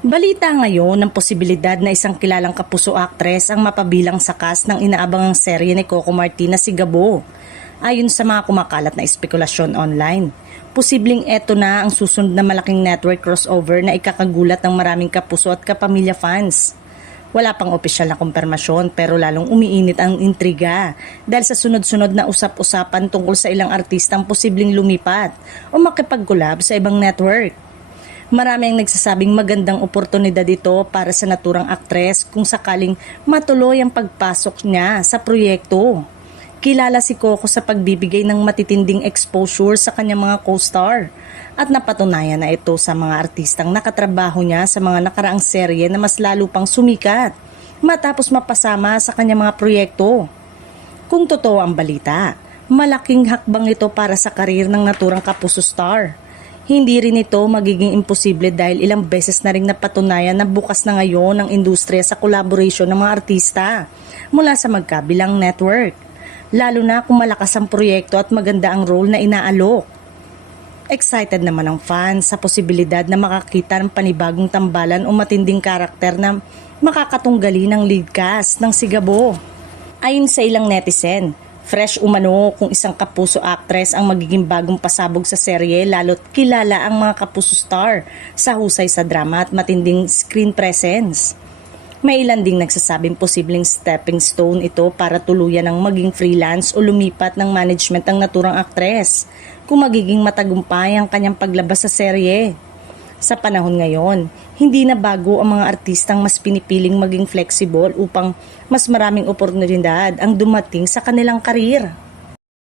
Balita ngayon ng posibilidad na isang kilalang kapuso actress ang mapabilang sa cast ng inaabangang serye ni Coco Martin na si Gabo. Ayon sa mga kumakalat na espekulasyon online, posibleng eto na ang susunod na malaking network crossover na ikakagulat ng maraming kapuso at kapamilya fans. Wala pang opisyal na kumpirmasyon pero lalong umiinit ang intriga dahil sa sunod-sunod na usap-usapan tungkol sa ilang artistang posibleng lumipat o makipag-collab sa ibang network. Marami ang nagsasabing magandang oportunidad ito para sa naturang aktres kung sakaling matuloy ang pagpasok niya sa proyekto. Kilala si Coco sa pagbibigay ng matitinding exposure sa kanyang mga co-star at napatunayan na ito sa mga artistang nakatrabaho niya sa mga nakaraang serye na mas lalo pang sumikat matapos mapasama sa kanyang mga proyekto. Kung totoo ang balita, malaking hakbang ito para sa karir ng naturang kapuso star. Hindi rin ito magiging imposible dahil ilang beses na rin napatunayan na bukas na ngayon ang industriya sa collaboration ng mga artista mula sa magkabilang network. Lalo na kung malakas ang proyekto at maganda ang role na inaalok. Excited naman ang fans sa posibilidad na makakita ng panibagong tambalan o matinding karakter na makakatunggali ng lead cast ng si Gabo. Ayon sa ilang netizen, fresh umano kung isang kapuso actress ang magiging bagong pasabog sa serye lalo't kilala ang mga kapuso star sa husay sa drama at matinding screen presence. May ilan ding nagsasabing posibleng stepping stone ito para tuluyan ng maging freelance o lumipat ng management ang naturang aktres kung magiging matagumpay ang kanyang paglabas sa serye. Sa panahon ngayon, hindi na bago ang mga artistang mas pinipiling maging flexible upang mas maraming oportunidad ang dumating sa kanilang karir.